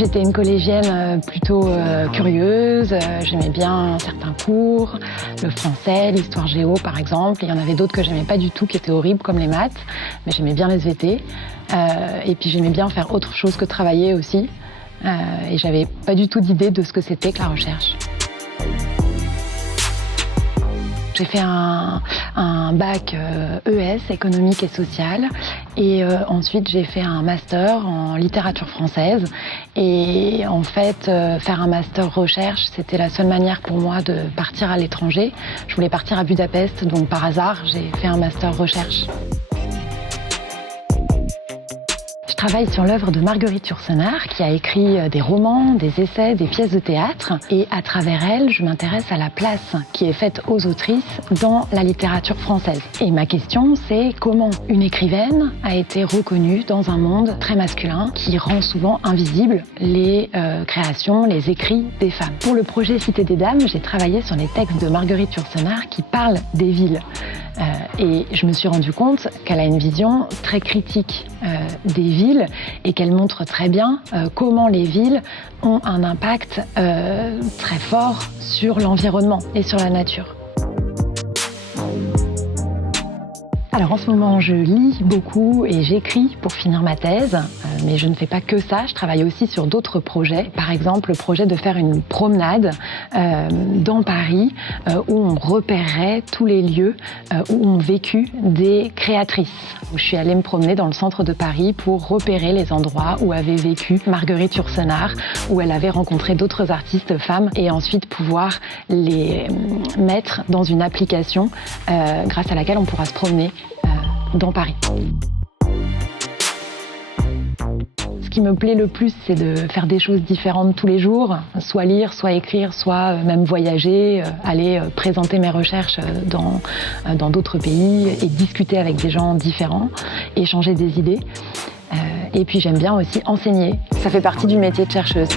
J'étais une collégienne plutôt curieuse, j'aimais bien certains cours, le français, l'histoire géo par exemple. Il y en avait d'autres que j'aimais pas du tout, qui étaient horribles comme les maths, mais j'aimais bien les SVT. Et puis j'aimais bien faire autre chose que travailler aussi. Et j'avais pas du tout d'idée de ce que c'était que la recherche. J'ai fait un bac ES, économique et social, et ensuite j'ai fait un master en littérature française. Et en fait, faire un master recherche, c'était la seule manière pour moi de partir à l'étranger. Je voulais partir à Budapest, donc par hasard, j'ai fait un master recherche. Je travaille sur l'œuvre de Marguerite Yourcenar, qui a écrit des romans, des essais, des pièces de théâtre. Et à travers elle, je m'intéresse à la place qui est faite aux autrices dans la littérature française. Et ma question, c'est comment une écrivaine a été reconnue dans un monde très masculin qui rend souvent invisibles les créations, les écrits des femmes. Pour le projet Cité des Dames, j'ai travaillé sur les textes de Marguerite Yourcenar qui parlent des villes. Et je me suis rendu compte qu'elle a une vision très critique des villes et qu'elle montre très bien comment les villes ont un impact très fort sur l'environnement et sur la nature. Alors en ce moment, je lis beaucoup et j'écris pour finir ma thèse, mais je ne fais pas que ça, je travaille aussi sur d'autres projets. Par exemple, le projet de faire une promenade dans Paris où on repérerait tous les lieux où ont vécu des créatrices. Je suis allée me promener dans le centre de Paris pour repérer les endroits où avait vécu Marguerite Yourcenar, où elle avait rencontré d'autres artistes femmes et ensuite pouvoir les mettre dans une application grâce à laquelle on pourra se promener dans Paris. Ce qui me plaît le plus, c'est de faire des choses différentes tous les jours, soit lire, soit écrire, soit même voyager, aller présenter mes recherches dans d'autres pays et discuter avec des gens différents, échanger des idées. Et puis j'aime bien aussi enseigner. Ça fait partie du métier de chercheuse.